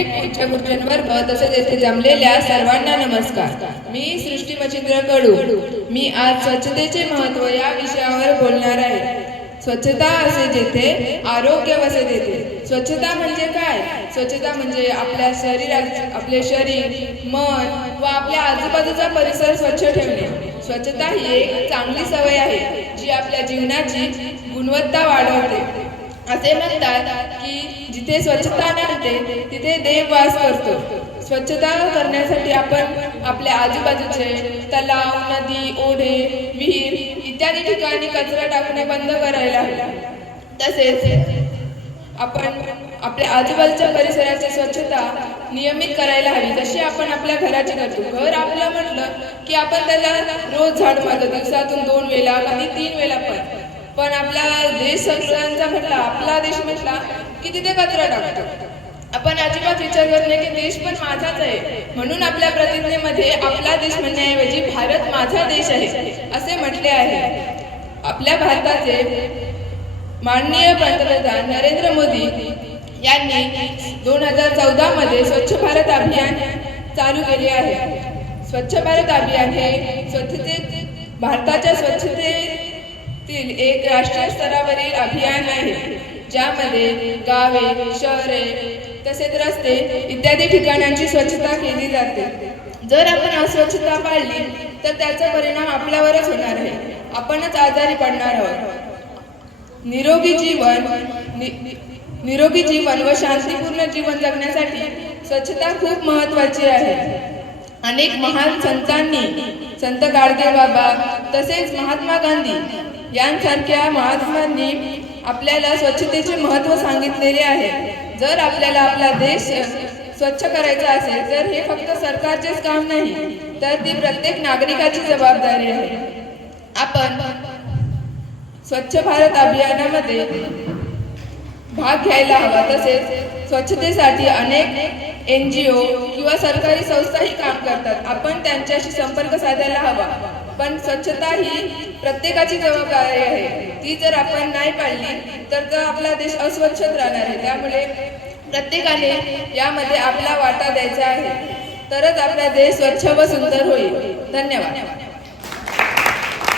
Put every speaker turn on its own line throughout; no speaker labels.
उच्च तसेच येथे जमलेल्या सर्वांना नमस्कार. मी सृष्टी मचिंद्र कडू. मी आज स्वच्छतेचे महत्त्व या विषयावर बोलणार आहे. स्वच्छता असे जेथे आरोग्य वसे देते स्वच्छता म्हणजे काय? स्वच्छता म्हणजे आपल्या शरीराचे आपले शरीर मन व आपल्या आजूबाजूचा परिसर स्वच्छ ठेवणे. स्वच्छता ही एक चांगली सवय आहे जी आपल्या जीवनाची गुणवत्ता वाढवते. असे म्हणतात की जिथे स्वच्छता नसते तिथे देव वास करतो. स्वच्छता करण्यासाठी आपण आपल्या आजूबाजूचे तलाव नदी ओढे विहीर इत्यादी ठिकाणी कचरा टाकणे बंद करायला हवे. तसेच आपण आपल्या आजूबाजूच्या परिसराची स्वच्छता नियमित करायला हवी. जशी आपण आपल्या घराची करतो. घर आपलं म्हटलं की आपण त्याला रोज झाड मारतो. दिवसातून दोन वेळा कधी तीन वेळा पण. पण आपला देश संस्कृतांचा म्हटला आपला देश म्हटला की तिथे कचरा टाकतो. आपण अजिबात विचार करत नाही की देश पण माझाच आहे. म्हणून आपल्या प्रतिज्ञेमध्ये आपला देश म्हणण्याऐवजी भारत माझा देश आहे असे म्हटले आहे. आपल्या भारताचे माननीय पंतप्रधान नरेंद्र मोदी यांनी दोन हजार चौदा मध्ये स्वच्छ भारत अभियान चालू केले आहे. स्वच्छ भारत अभियान हे स्वच्छते भारताच्या स्वच्छतेतील एक राष्ट्रीय स्तरावरील अभियान आहे. ज्यामध्ये गावे शहरे तसेच रस्ते इत्यादी ठिकाणांची स्वच्छता केली जाते. जर आपण अस्वच्छता पाळली तर त्याचा परिणाम आपल्यावरच होणार आहे. आपणच आजारी पडणार आहोत. निरोगी जीवन नि- निरोगी जीवन व शांतीपूर्ण जीवन जगण्यासाठी स्वच्छता खूप महत्वाची आहे. अनेक महान संतांनी संत गाडगे बाबा तसेच महात्मा गांधी यांसारख्या महात्मांनी आपल्याला स्वच्छतेचे महत्त्व सांगितलेले आहे. जर आपल्याला आपला देश स्वच्छ करायचा असेल तर हे फक्त सरकारचेच काम नाही तर ती प्रत्येक नागरिकाची जबाबदारी आहे. आपण स्वच्छ भारत अभियानामध्ये भाग घ्यायला हवा तसेच स्वच्छतेसाठी अनेक एन जी ओ किंवा सरकारी संस्थाही काम करतात. आपण त्यांच्याशी संपर्क साधायला हवा. पण स्वच्छता ही प्रत्येकाची जबाबदारी आहे. ती जर आपण नाही पाळली तर तर आपला देश अस्वच्छच राहणार आहे. त्यामुळे प्रत्येकाने यामध्ये आपला वाटा द्यायचा आहे. तरच आपला देश स्वच्छ व सुंदर होईल. धन्यवाद.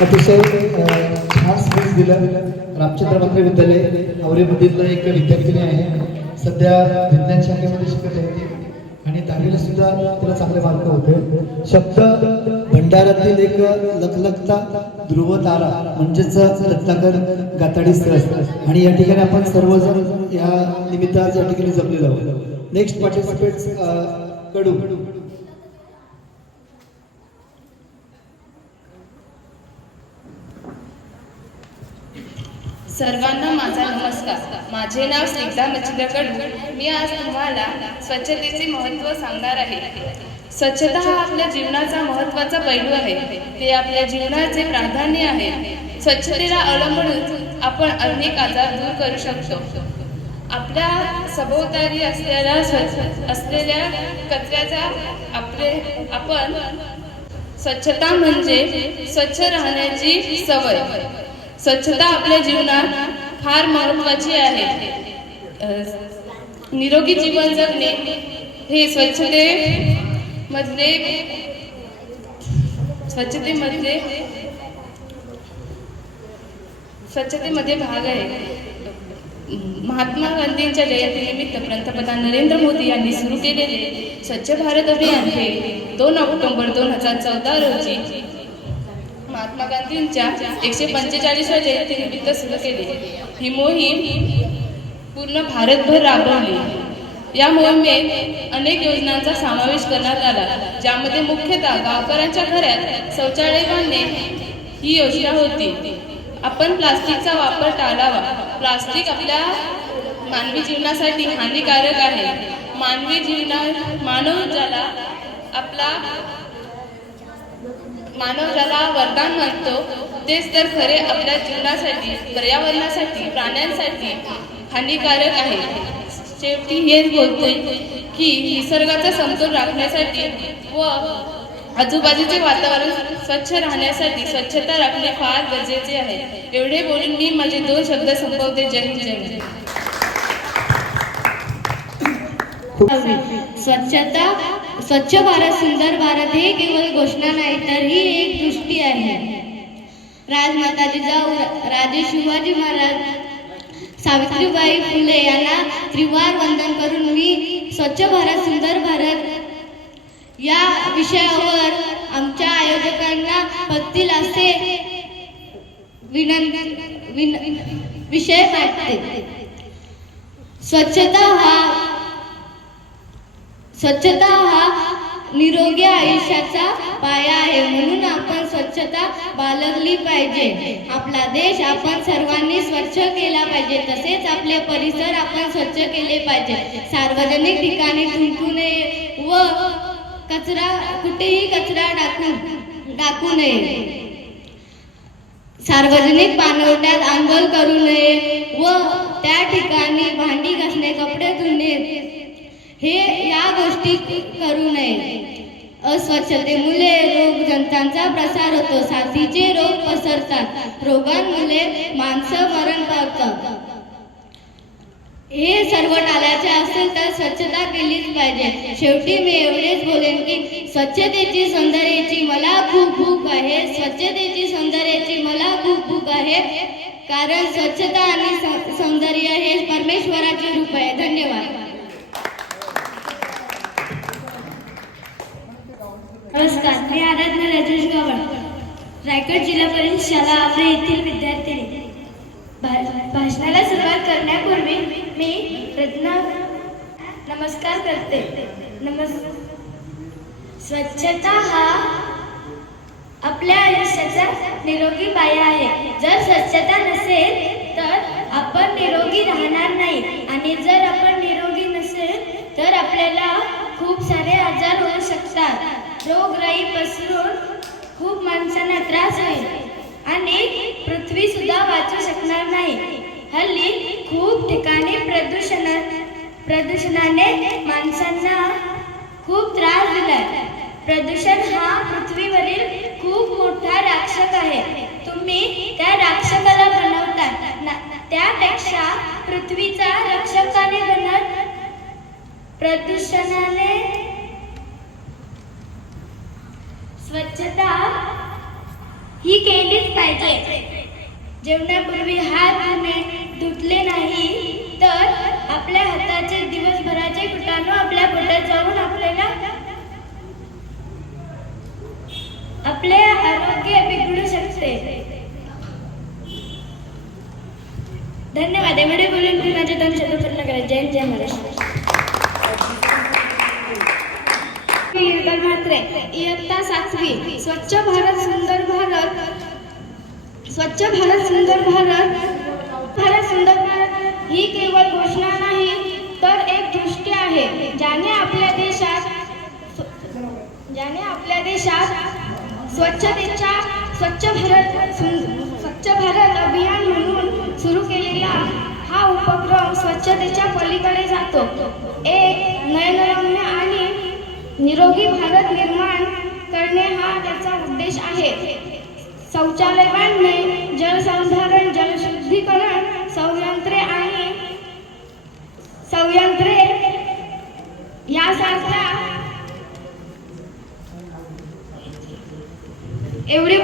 अतिशय छान स्पीच दिलं रामचंद्र मंत्र विद्यालय आवरेमधील एक विद्यार्थिनी आहे. सध्या विज्ञान शाखेमध्ये शिकत आहे. आणि दहावीला सुद्धा तिला चांगले मार्क होते. शब्द भंडारातील एक लखलखता ध्रुव तारा म्हणजेच रत्नाकर गाताडी सरस आणि या ठिकाणी आपण सर्वजण या निमित्त या ठिकाणी जमलेलो आहोत. नेक्स्ट पार्टिसिपेट कडू.
सर्वांना माझा नमस्कार. माझे नाव स्निग्धा मच्छिंद्र कडू. मी आज तुम्हाला स्वच्छतेचे महत्त्व सांगणार आहे. स्वच्छता हा आपल्या जीवनाचा महत्त्वाचा पैलू आहे. ते आपल्या जीवनाचे प्राधान्य आहे. स्वच्छतेला अवलंबून आपण अनेक आजार दूर करू शकतो. आपल्या सभोवताली असलेल्या असलेल्या कचऱ्याचा आपले आपण स्वच्छता म्हणजे स्वच्छ राहण्याची सवय. स्वच्छता आपल्या जीवनात फार महत्वाची आहे. निरोगी जीवन जगणे हे स्वच्छते मधले स्वच्छतेमध्ये स्वच्छतेमध्ये भाग आहे. महात्मा गांधींच्या जयंतीनिमित्त पंतप्रधान नरेंद्र मोदी यांनी सुरू केलेले स्वच्छ भारत अभियान हे दोन ऑक्टोबर दोन हजार चौदा रोजी महात्मा गांधींच्या एकशे पंचेचाळीसव्या जयंतीनिमित्त सुरू केले. ही मोहीम पूर्ण भारतभर राबवली. या मोहिमेत अनेक योजनांचा समावेश करण्यात आला ज्यामध्ये मुख्यतः गावकऱ्यांच्या घरात शौचालय बांधणे ही योजना होती. आपण प्लास्टिकचा वापर टाळावा. प्लास्टिक आपल्या मानवी जीवनासाठी हानिकारक आहे. मानवी जीवना मानव ज्याला आपला मानव ज्याला वरदान मानतो तेच तर खरे आपल्या जीवनासाठी पर्यावरणासाठी प्राण्यांसाठी हानिकारक आहे. शेवटी हेच बोलते की निसर्गाचा समतोल राखण्यासाठी व आजूबाजूचे वातावरण स्वच्छ राहण्यासाठी स्वच्छता राखणे फार गरजेचे आहे. एवढे बोलून मी माझे दोन शब्द संपवते. जय हिंद जय
स्वच्छता स्वच्छ भारत सुंदर भारत हे केवळ घोषणा नाही तर ही एक दृष्टी आहे. राजमाता जिजाऊ राजे शिवाजी महाराज सावित्रीबाई फुले यांना त्रिवार वंदन करून मी स्वच्छ भारत सुंदर भारत या विषयावर आमच्या आयोजकांना बघतील असे विनंती विन विषय वाटते स्वच्छता हा स्वच्छता हा निरोगी आयुष्याचा पाया आहे म्हणून आपण स्वच्छता बाळगली पाहिजे. आपला देश आपण सर्वांनी स्वच्छ केला पाहिजे. तसेच आपले परिसर आपण स्वच्छ केले पाहिजे. सार्वजनिक ठिकाणी थुंकू नये व कचरा कुठेही कचरा टाकू टाकू नये. सार्वजनिक पाणवठ्यात आंघोळ करू नये व त्या ठिकाणी भांडी घासणे कपडे धुणे हे या गोष्टी करू नये. अस्वच्छतेमुळे रोग जंतांचा प्रसार होतो. साथीचे रोग पसरतात. रोगांमुळे माणसं मरण पावतात. हे सर्व टाळायचे असेल तर स्वच्छता केलीच पाहिजे. शेवटी मी एवढेच बोलेन की स्वच्छतेची सौंदर्याची मला खूप भूक आहे. स्वच्छतेची सौंदर्याची मला खूप भूक आहे. कारण स्वच्छता आणि सौंदर्य हे परमेश्वराचे रूप आहे. धन्यवाद.
नमस्कार मी आराधना राजेश गावड रायगड जिल्हा परिषद शाळा आपले येथील विद्यार्थिनी. भाषणाला सुरुवात करण्यापूर्वी मी रत्ना नमस्कार करते. नमस् स्वच्छता हा आपल्या आयुष्याचा निरोगी पाया आहे. जर स्वच्छता नसेल तर आपण निरोगी राहणार नाही आणि जर आपण निरोगी नसेल तर आपल्याला खूप सारे आजार होऊ शकतात. रोगराई पसरून खूप माणसांना त्रास होईल. आणि पृथ्वी सुद्धा वाचू शकणार नाही. हल्ली खूप ठिकाणी प्रदूषणा प्रदूषणाने माणसांना खूप त्रास दिलाय. प्रदूषण हा पृथ्वीवरील खूप मोठा राक्षक आहे. तुम्ही त्या राक्षकाला बनवता. ना- त्यापेक्षा पृथ्वीचा रक्षकाने बनत प्रदूषणाने स्वच्छता ही केलीच पाहिजे. जेवणापूर्वी हात धुणे धुतले नाही तर आपल्या हाताचे दिवसभराचे किटाणू आपल्या पोटात जाऊन आपल्याला आपले आरोग्य बिघडू शकते. धन्यवाद. एवढे बोलून मी माझे दोन शब्द पूर्ण जय जय महाराष्ट्र.
निर्मल म्हात्रे इयत्ता सातवी. स्वच्छ भारत सुंदर भारत. स्वच्छ भारत सुंदर भारत. भारत सुंदर भारत ही केवळ घोषणा नाही तर एक दृष्टी आहे. ज्याने आपल्या देशात ज्याने आपल्या देशात स्वच्छतेच्या स्वच्छ भारत स्वच्छ भारत अभियान म्हणून सुरू केलेला हा उपक्रम स्वच्छतेच्या पलीकडे जातो. एक नयनरम्य आणि निरोगी भारत निर्माण करणे हा त्याचा उद्देश आहे. शौचालय बांधणे जलसंधारण जलशुद्धीकरण संयंत्रे आणि संयंत्रे यासारख्या एवढी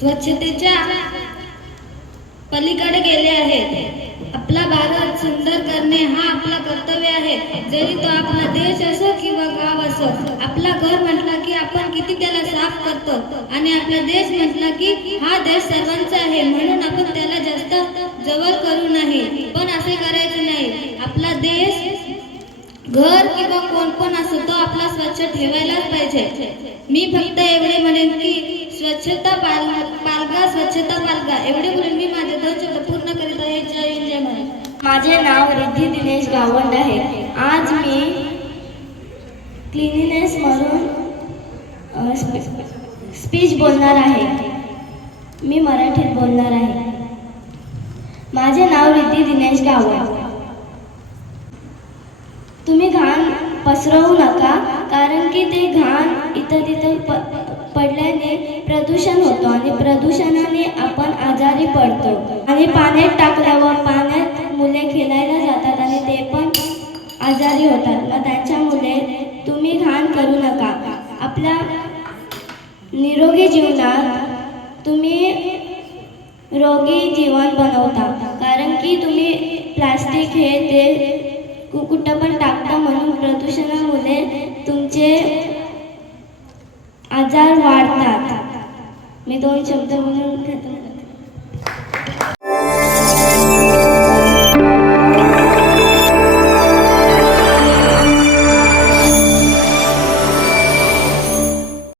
स्वच्छतेच्या पलीकडे गेले आहेत. आपला भारत सुंदर करणे हा आपला कर्तव्य आहे. जरी तो आपला देश असो किंवा गाव असो आपला घर म्हटलं की आपण किती त्याला साफ करतो आणि आपला देश म्हटलं की हा देश सर्वांचा आहे म्हणून आपण त्याला जास्त जवळ करू नाही. पण असे करायचे नाही. आपला देश घर किंवा कोण पण असो तो आपला स्वच्छ ठेवायलाच पाहिजे. मी फक्त एवढे म्हणेन की स्वच्छता बाल पालगा स्वच्छता पालगा एवढे म्हणून मी माझे दोन शब्द पूर्ण करीत आहे जय जय
माझे नाव रिद्धी दिनेश गावंड आहे. आज मी क्लिनिनेस म्हणून स्पीच बोलणार आहे.
मी मराठीत बोलणार आहे. माझे नाव रिद्धी दिनेश गावंड. तुम्ही घाण पसरवू नका कारण की ते घाण इथं तिथं प पडल्याने प्रदूषण होतो आणि प्रदूषणाने आपण आजारी पडतो. आणि पाण्यात टाकल्यावर पाण्यात मुले खेळायला जातात आणि ते पण आजारी होतात. मग त्यांच्यामुळे तुम्ही घाण करू नका. आपल्या निरोगी जीवनात तुम्ही रोगी जीवन बनवता. कारण की तुम्ही प्लास्टिक हे ते कु- कुठं पण टाकता म्हणून प्रदूषणामुळे तुमचे आजार वाढतात. मी दोन शब्द म्हणून खतम